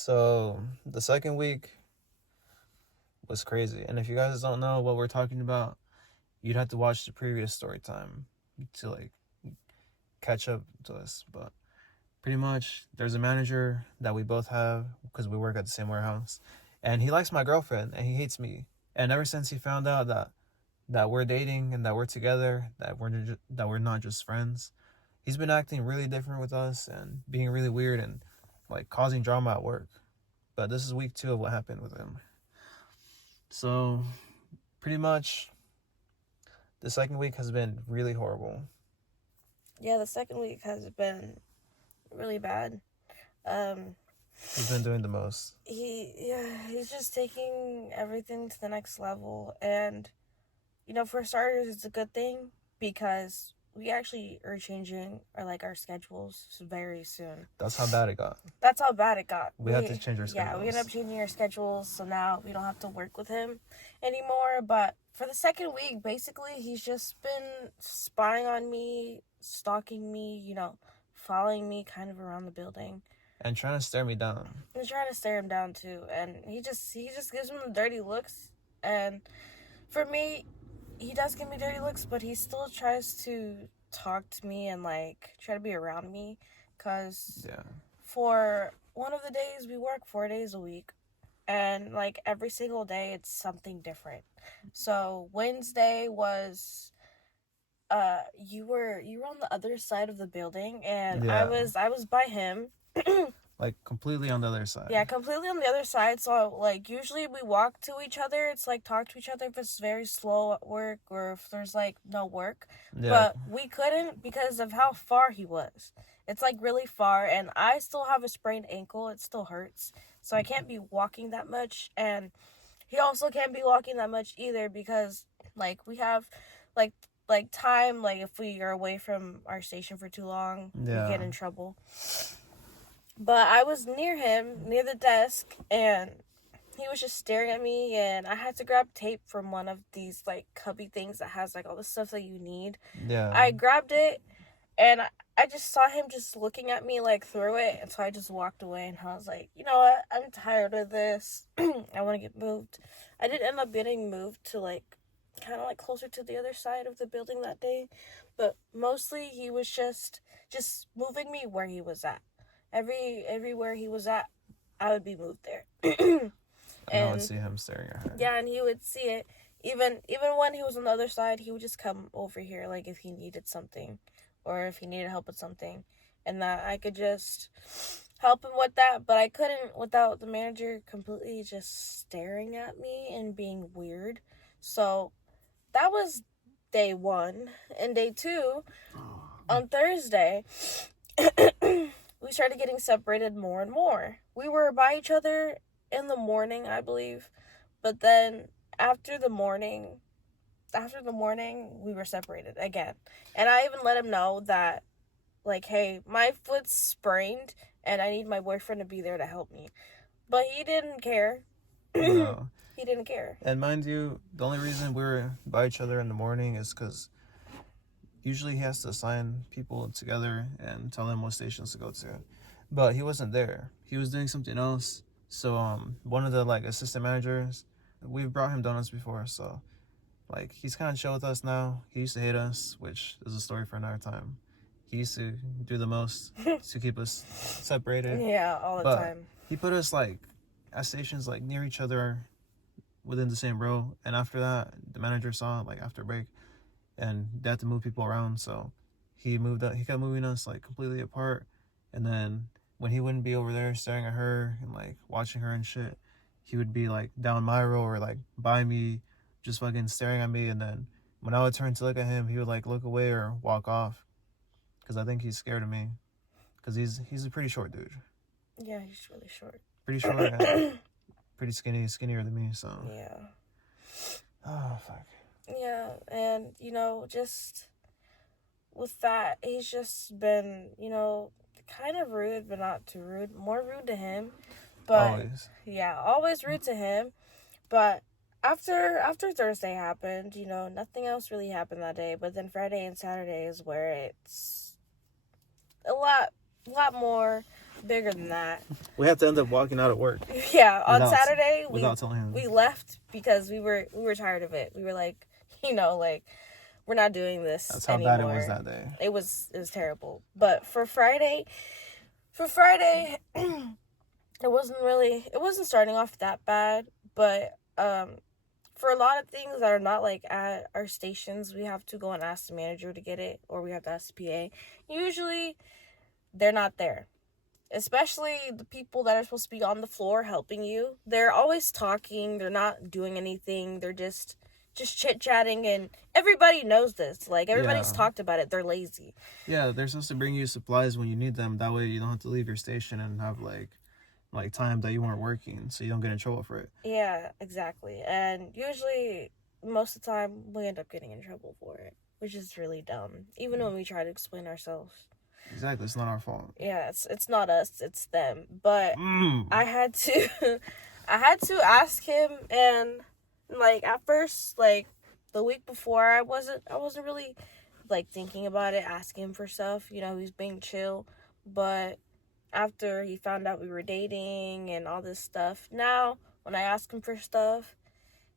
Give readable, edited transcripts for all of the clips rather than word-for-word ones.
So the second week was crazy. And if you guys don't know what we're talking about, you'd have to watch the previous story time to like catch up to us. But pretty much there's a manager that we both have because we work at the same warehouse. And he likes my girlfriend and he hates me. And ever since he found out that we're dating and that we're together, that we're not just friends, he's been acting really different with us and being really weird and like causing drama at work. But this is week 2 of what happened with him. So pretty much the second week has been really horrible. Yeah, the second week has been really bad. He's been doing the most. He's just taking everything to the next level, and for starters, it's a good thing because we actually are changing our schedules very soon. That's how bad it got. That's how bad it got. We had to change our schedules. Yeah, we ended up changing our schedules, so now we don't have to work with him anymore. But for the second week, basically, he's just been spying on me, stalking me, following me kind of around the building. And trying to stare me down. I'm trying to stare him down too, and he just gives me the dirty looks. And for me, he does give me dirty looks, but he still tries to talk to me and try to be around me, cause for one of the days we work 4 days a week, and every single day it's something different. So Wednesday was you were on the other side of the building, and I was by him. Like completely on the other side. Yeah, completely on the other side. So usually we walk to each other. It's talk to each other if it's very slow at work or if there's no work. Yeah. But we couldn't because of how far he was. It's really far, and I still have a sprained ankle. It still hurts. So I can't be walking that much, and he also can't be walking that much either because we have time, if we are away from our station for too long, we get in trouble. But I was near him, near the desk, and he was just staring at me, and I had to grab tape from one of these cubby things that has all the stuff that you need. Yeah. I grabbed it, and I just saw him just looking at me through it, and so I just walked away, and I was like, you know what, I'm tired of this. I want to get moved. I did end up getting moved to kind of closer to the other side of the building that day, but mostly he was just moving me where he was at. Everywhere he was at, I would be moved there. And I would see him staring at her. Yeah, and he would see it. Even when he was on the other side, he would just come over here, if he needed something, or if he needed help with something, and that I could just help him with that. But I couldn't without the manager completely just staring at me and being weird. So that was day 1. And day 2, on Thursday, we started getting separated more and more. We were by each other in the morning, I believe, but then after the morning, we were separated again. And I even let him know that, hey, my foot's sprained, and I need my boyfriend to be there to help me. But he didn't care. No. He didn't care. And mind you, the only reason we were by each other in the morning is because usually he has to assign people together and tell them what stations to go to. But he wasn't there. He was doing something else. So one of the assistant managers, we've brought him donuts before, so he's kind of chill with us now. He used to hate us, which is a story for another time. He used to do the most to keep us separated. Yeah, all the time. He put us at stations near each other within the same row, and after that the manager saw after break, and they had to move people around, so he kept moving us completely apart. And then when he wouldn't be over there staring at her and watching her and shit, he would be down my row or by me, just fucking staring at me. And then when I would turn to look at him, he would look away or walk off, because I think he's scared of me, because he's a pretty short dude. Yeah, he's really short. Pretty short and pretty skinnier than me, so yeah. Oh fuck. Yeah, and just with that, he's just been kind of rude, but not too rude. More rude to him, but always rude to him. But after Thursday happened, nothing else really happened that day. But then Friday and Saturday is where it's a lot more bigger than that. We had to end up walking out of work. Yeah, on Saturday without telling him. We left because we were tired of it. We were like, like, we're not doing this. That's how anymore. bad it was that day. It was terrible. But for Friday, it wasn't starting off that bad, but for a lot of things that are not like at our stations, we have to go and ask the manager to get it, or we have to ask the PA. Usually they're not there, especially the people that are supposed to be on the floor helping you. They're always talking, they're not doing anything, they're just chit-chatting, and everybody knows this. Like, everybody's talked about it. They're lazy. Yeah, they're supposed to bring you supplies when you need them. That way you don't have to leave your station and have like time that you weren't working, so you don't get in trouble for it. Yeah, exactly. And usually, most of the time, we end up getting in trouble for it, which is really dumb, even when we try to explain ourselves. Exactly, it's not our fault. Yeah, it's not us, it's them. But I had to ask him, and like at first, like the week before, I wasn't really like thinking about it, asking him for stuff. He was being chill. But after he found out we were dating and all this stuff, now when I ask him for stuff,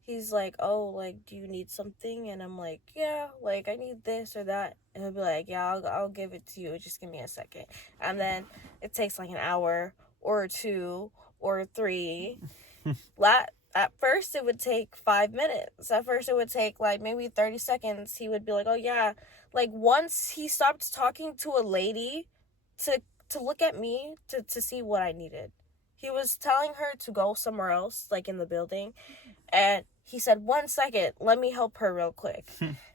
he's like, oh, like, do you need something? And I'm like, yeah, like, I need this or that. And he'll be like, yeah, I'll give it to you. Just give me a second. And then it takes like an hour or 2 or 3. At first, it would take 5 minutes. At first, it would take like maybe 30 seconds. He would be like, oh, yeah. Like, once he stopped talking to a lady to look at me to see what I needed. He was telling her to go somewhere else, like in the building. And he said, 1 second, let me help her real quick.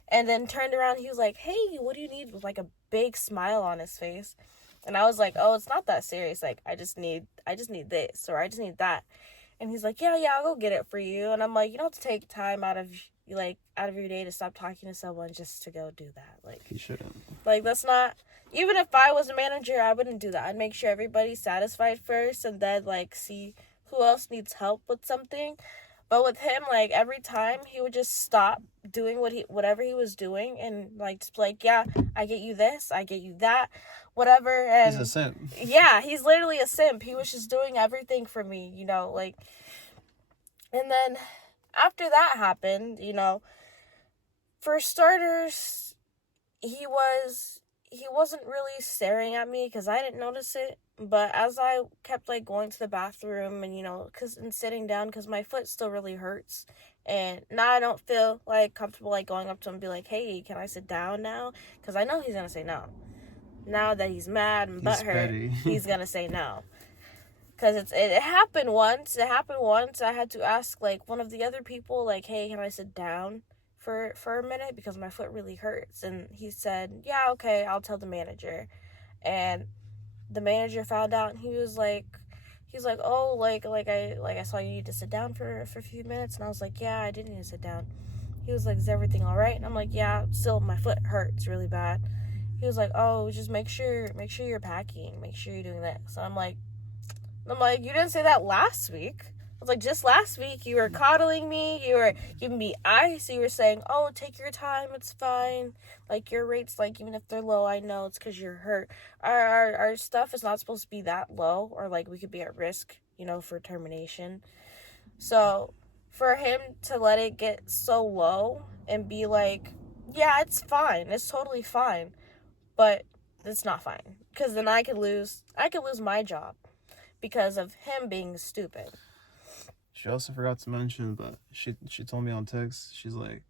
And then turned around, he was like, hey, what do you need? With like a big smile on his face. And I was like, oh, it's not that serious. Like, I just need this, or I just need that. And he's like, yeah, I'll go get it for you. And I'm like, you don't have to take time out of your day to stop talking to someone just to go do that. Like, he shouldn't. Like, that's not, even if I was a manager, I wouldn't do that. I'd make sure everybody's satisfied first, and then like see who else needs help with something. But with him, like, every time he would just stop doing whatever he was doing, and like just be like, yeah, I get you this, I get you that, whatever. And he's a simp. Yeah, he's literally a simp. He was just doing everything for me, like. And then after that happened, for starters, he wasn't really staring at me because I didn't notice it. But as I kept like going to the bathroom and and sitting down, because my foot still really hurts, and now I don't feel like comfortable like going up to him and be like, hey, can I sit down now? Because I know he's gonna say no. Now that he's mad and butthurt, he's gonna say no. Because it happened once. I had to ask like one of the other people, like, hey, can I sit down for a minute because my foot really hurts? And he said, yeah, okay, I'll tell the manager. And the manager found out, and he's like, oh, like I saw you need to sit down for a few minutes. And I was like, yeah, I did need to sit down. He was like, is everything all right? And I'm like, yeah, still my foot hurts really bad. He was like, oh, just make sure you're packing, make sure you're doing this. So I'm like, you didn't say that last week. I was like, just last week you were coddling me, you were giving me ice, you were saying, oh, take your time, it's fine. Like, your rates, like, even if they're low, I know it's because you're hurt. Our stuff is not supposed to be that low, or like we could be at risk, for termination. So for him to let it get so low and be like, yeah, it's fine, it's totally fine, but it's not fine, because then I could lose my job because of him being stupid. She also forgot to mention, but she told me on text, she's like,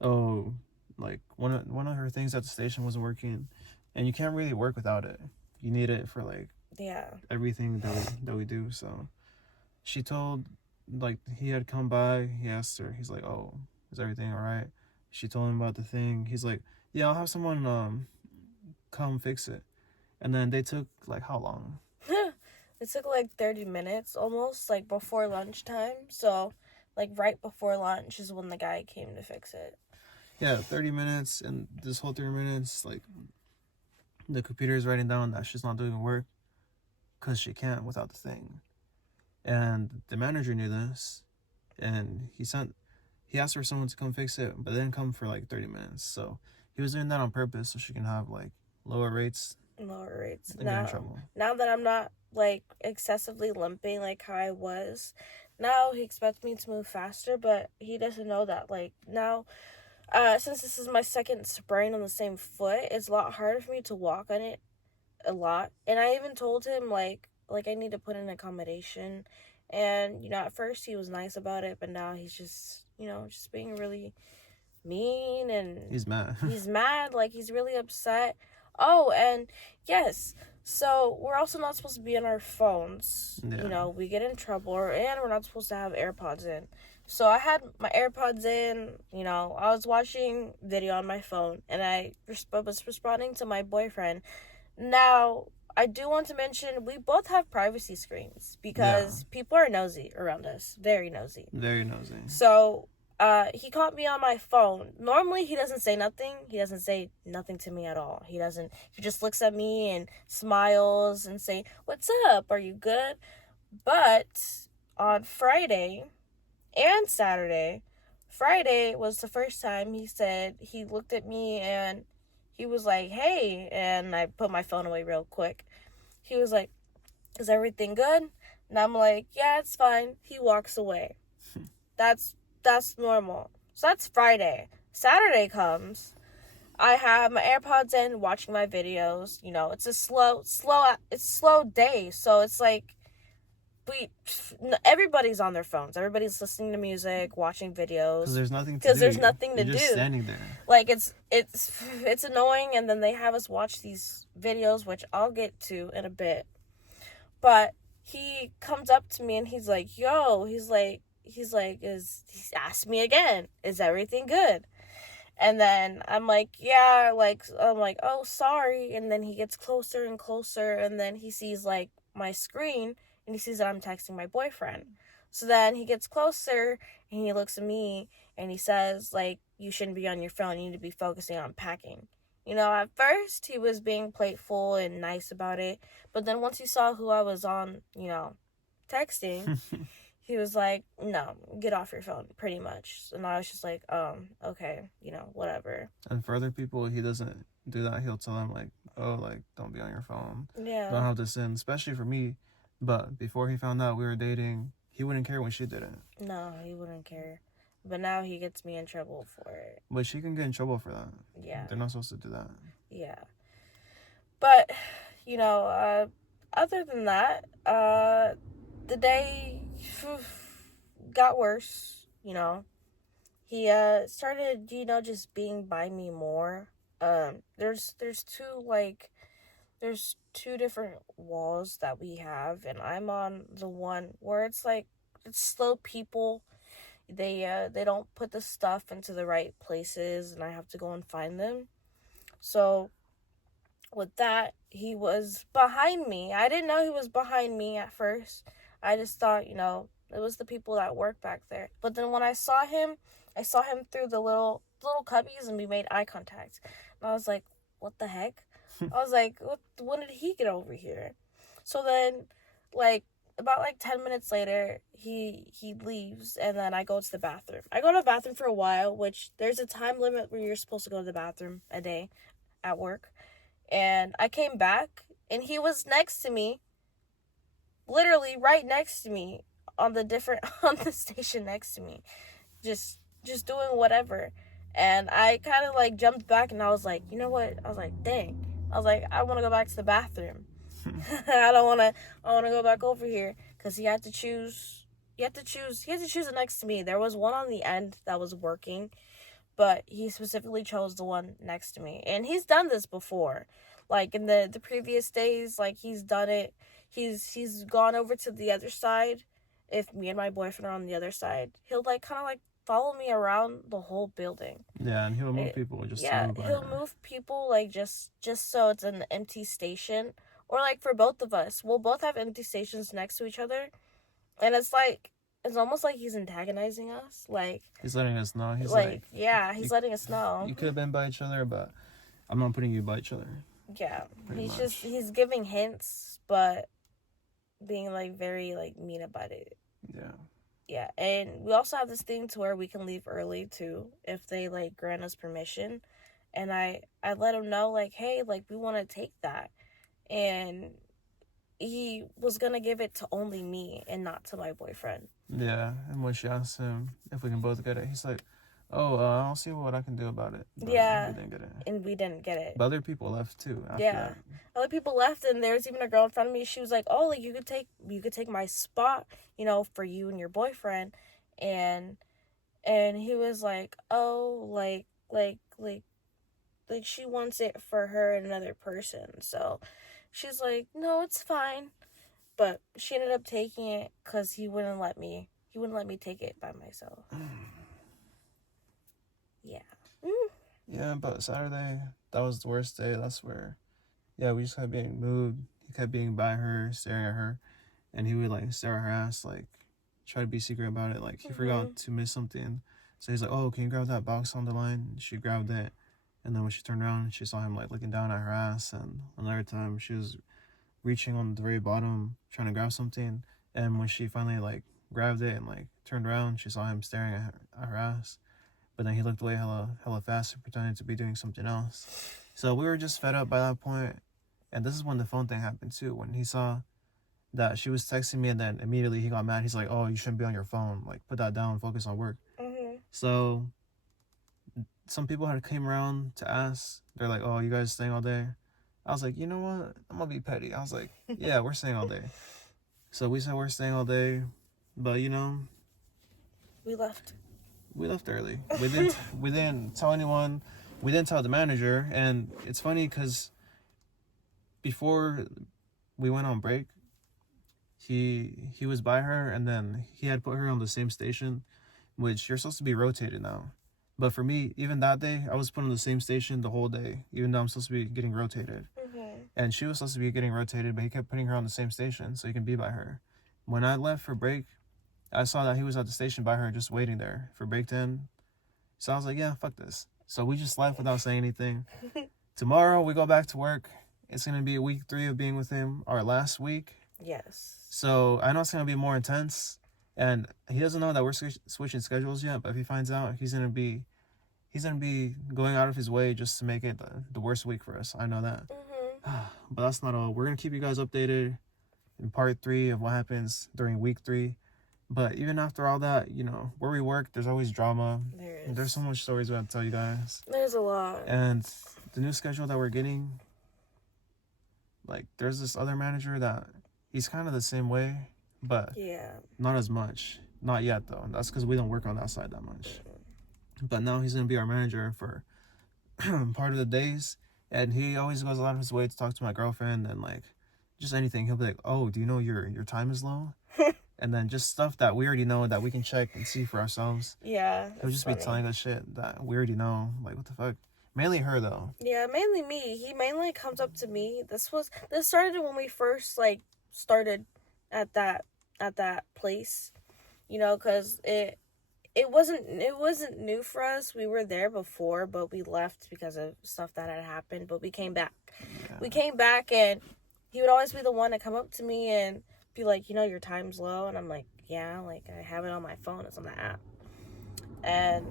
oh, like one of her things at the station wasn't working, and you can't really work without it. You need it for like everything that we do. So she told, like, he had come by, he asked her, he's like, oh, is everything all right? She told him about the thing. He's like, yeah, I'll have someone come fix it. And then they took like how long? It took like 30 minutes almost, like before lunchtime. So like right before lunch is when the guy came to fix it. Yeah, 30 minutes, and this whole 30 minutes, like, the computer is writing down that she's not doing work because she can't without the thing. And the manager knew this, and he asked for someone to come fix it, but they didn't come for like 30 minutes. So he was doing that on purpose so she can have like lower rates lower rates. and get in trouble. Now that I'm not like excessively limping like how I was, now he expects me to move faster, but he doesn't know that. Like now, since this is my second sprain on the same foot, it's a lot harder for me to walk on it a lot. And I even told him like I need to put in accommodation. And at first he was nice about it, but now he's just just being really mean, and he's mad. He's mad, like he's really upset. Oh, and yes, so we're also not supposed to be on our phones. Yeah. We get in trouble, and we're not supposed to have AirPods in. So I had my AirPods in, I was watching video on my phone, and I was responding to my boyfriend. Now, I do want to mention we both have privacy screens because people are nosy around us. Very nosy. Very nosy. So, he caught me on my phone. Normally, he doesn't say nothing. He doesn't say nothing to me at all. He just looks at me and smiles and say, "What's up? Are you good?" But on Friday and Saturday, Friday was the first time he looked at me and he was like, "Hey," and I put my phone away real quick. He was like, "Is everything good?" And I'm like, "Yeah, it's fine." He walks away. That's normal. So that's Friday. Saturday comes. I have my AirPods in, watching my videos. It's a slow day. So it's like everybody's on their phones. Everybody's listening to music, watching videos. Because there's nothing to do. Because there's nothing to You're do. just standing there. Like it's annoying, and then they have us watch these videos, which I'll get to in a bit. But he comes up to me and he's like, "Yo," he asked me again, "Is everything good?" And then I'm like, "Yeah," I'm like, "Oh, sorry." And then he gets closer and closer, and then he sees like my screen, and he sees that I'm texting my boyfriend. So then he gets closer and he looks at me and he says, like, "You shouldn't be on your phone, you need to be focusing on packing." At first he was being playful and nice about it, but then once he saw who I was on, texting, he was like, "No, get off your phone," pretty much. And I was just like, okay, whatever. And for other people, he doesn't do that. He'll tell them, like, "Oh, like, don't be on your phone. Yeah. Don't have this in," especially for me. But before he found out we were dating, he wouldn't care when she didn't. No, he wouldn't care. But now he gets me in trouble for it. But she can get in trouble for that. Yeah. They're not supposed to do that. Yeah. But, other than that, the day got worse, He started, just being by me more. There's two different walls that we have, and I'm on the one where it's like it's slow people. They don't put the stuff into the right places, and I have to go and find them. So with that, he was behind me. I didn't know he was behind me at first. I just thought, it was the people that work back there. But then when I saw him through the little cubbies, and we made eye contact. And I was like, "What the heck?" I was like, when did he get over here? So then, about 10 minutes later, he leaves, and then I go to the bathroom. I go to the bathroom for a while, which there's a time limit where you're supposed to go to the bathroom a day at work. And I came back, and he was next to me, literally right next to me, on the station next to me, just doing whatever. And I kind of jumped back, and I was like, you know what? I was like, dang. I was like, I want to go back to the bathroom. I want to go back over here, because he had to choose it next to me. There was one on the end that was working, but he specifically chose the one next to me. And he's done this before. In the previous days, he's done it. He's gone over to the other side. If me and my boyfriend are on the other side, he'll kind of follow me around the whole building. Yeah, and he'll move people just to move by he'll her. move people just so it's an empty station. Or for both of us, we'll both have empty stations next to each other, and it's almost like he's antagonizing us. He's letting us know. He's he's letting us know. You could have been by each other, but I'm not putting you by each other. Yeah, he's giving hints, but being very mean about it. Yeah. Yeah, and we also have this thing to where we can leave early too if they grant us permission. And I let him know hey, we want to take that. and he was gonna give it to only me and not to my boyfriend. Yeah, and when she asked him if we can both get it, he's like, "Oh, I'll see what I can do about it." But Yeah, we didn't get it. and we didn't get it. But other people left too after Yeah, that. other people left, and there was even a girl in front of me. She was like, "Oh, like you could take my spot, for you and your boyfriend," and he was like, "Oh, like she wants it for her and another person." So she's like, "No, it's fine." But she ended up taking it because he wouldn't let me. He wouldn't let me take it by myself. Yeah. Yeah, but Saturday, that was the worst day. That's where, yeah, we just kept being moved. He kept being by her, staring at her, and he would like stare at her ass, like try to be secret about it. Like he forgot to miss something, so he's like, "Oh, can you grab that box on the line?" She grabbed it, and then when she turned around, she saw him like looking down at her ass. And another time, she was reaching on the very bottom, trying to grab something, and when she finally like grabbed it and like turned around, she saw him staring at her ass. But then he looked away hella fast and pretended to be doing something else. So we were just fed up by that point. And this is when the phone thing happened too. When he saw that she was texting me, and then immediately he got mad. He's like, "Oh, you shouldn't be on your phone. Like, put that down. Focus on work." So some people had came around to ask. They're like, "Oh, you guys staying all day?" I was like, "You know what? I'm gonna be petty." I was like, "Yeah, we're staying all day." So we said we're staying all day, but We left. We left early. We didn't tell anyone. We didn't tell the manager, and it's funny because before we went on break, he was by her, and then he had put her on the same station, which you're supposed to be rotated now. But for me, even that day, I was put on the same station the whole day, even though I'm supposed to be getting rotated. And she was supposed to be getting rotated, but he kept putting her on the same station so he can be by her. When I left for break, I saw that he was at the station by her, just waiting there for break to end. So I was like, yeah, fuck this. So we just left without saying anything. Tomorrow we go back to work. It's going to be week 3 of being with him, our last week. Yes. So I know it's going to be more intense. And he doesn't know that we're switching schedules yet. But if he finds out, he's going to be going out of his way just to make it the worst week for us. I know that. But that's not all. We're going to keep you guys updated in part 3 of what happens during week 3. But even after all that, where we work, there's always drama. There's so much stories we have to tell you guys. There's a lot. And the new schedule that we're getting, like, there's this other manager that he's kind of the same way, but not as much. Not yet, though. That's because we don't work on that side that much. But now he's going to be our manager for part of the days. And he always goes out of his way to talk to my girlfriend and, like, just anything. He'll be like, "Oh, do you know your time is low?" And then just stuff that we already know that we can check and see for ourselves. Yeah. He'll just be telling us shit that we already know. Like, what the fuck? Mainly her, though. Yeah, mainly me. He mainly comes up to me. This started when we first, started at that place. Because it wasn't new for us. We were there before, but we left because of stuff that had happened. But we came back. Yeah. We came back, and he would always be the one to come up to me and be like, your time's low. And I'm like, yeah, like, I have it on my phone. It's on the app. And,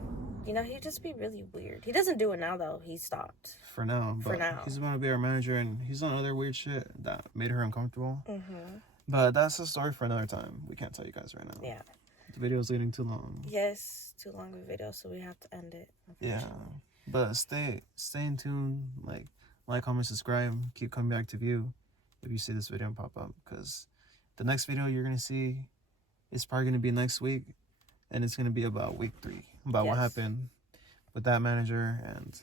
he'd just be really weird. He doesn't do it now, though. He stopped. For now. He's going to be our manager, and he's done other weird shit that made her uncomfortable. But that's a story for another time. We can't tell you guys right now. Yeah. The video's leading too long. Yes, too long of a video, so we have to end it. Yeah. But stay in tune. Like, comment, subscribe. Keep coming back to view if you see this video pop up, because the next video you're going to see is probably going to be next week, and it's going to be about week 3, about what happened with that manager. And,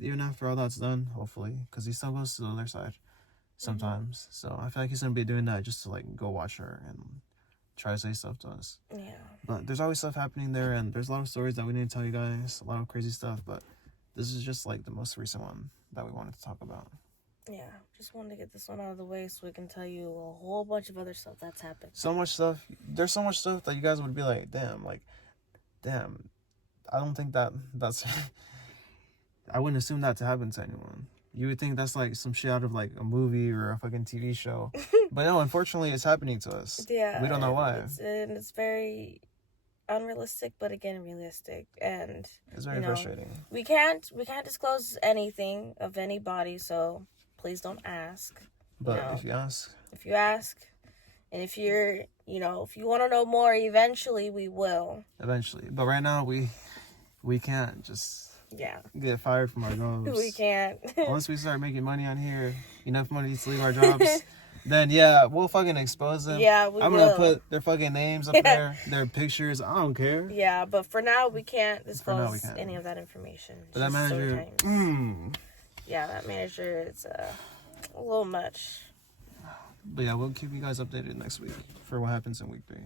even after all that's done, hopefully, because he still goes to the other side sometimes. So I feel like he's going to be doing that just to, go watch her and try to say stuff to us. Yeah. But there's always stuff happening there, and there's a lot of stories that we need to tell you guys, a lot of crazy stuff, but this is just, the most recent one that we wanted to talk about. Yeah, just wanted to get this one out of the way so we can tell you a whole bunch of other stuff that's happened. So much stuff. There's so much stuff that you guys would be like, damn, I don't think that's... I wouldn't assume that to happen to anyone. You would think that's, some shit out of, a movie or a fucking TV show. But no, unfortunately, it's happening to us. Yeah. We don't know why. It's very unrealistic, but again, realistic. And it's very frustrating. We can't disclose anything of anybody, so... please don't ask. But if you ask, and if you're, if you want to know more, eventually we will. Eventually, but right now we can't just get fired from our jobs. We can't. Once we start making money on here, enough money to leave our jobs, then we'll fucking expose them. I'm gonna put their fucking names up there, their pictures. I don't care. Yeah, but for now we can't disclose any of that information. But that manager, that manager is a little much. But we'll keep you guys updated next week for what happens in week 3.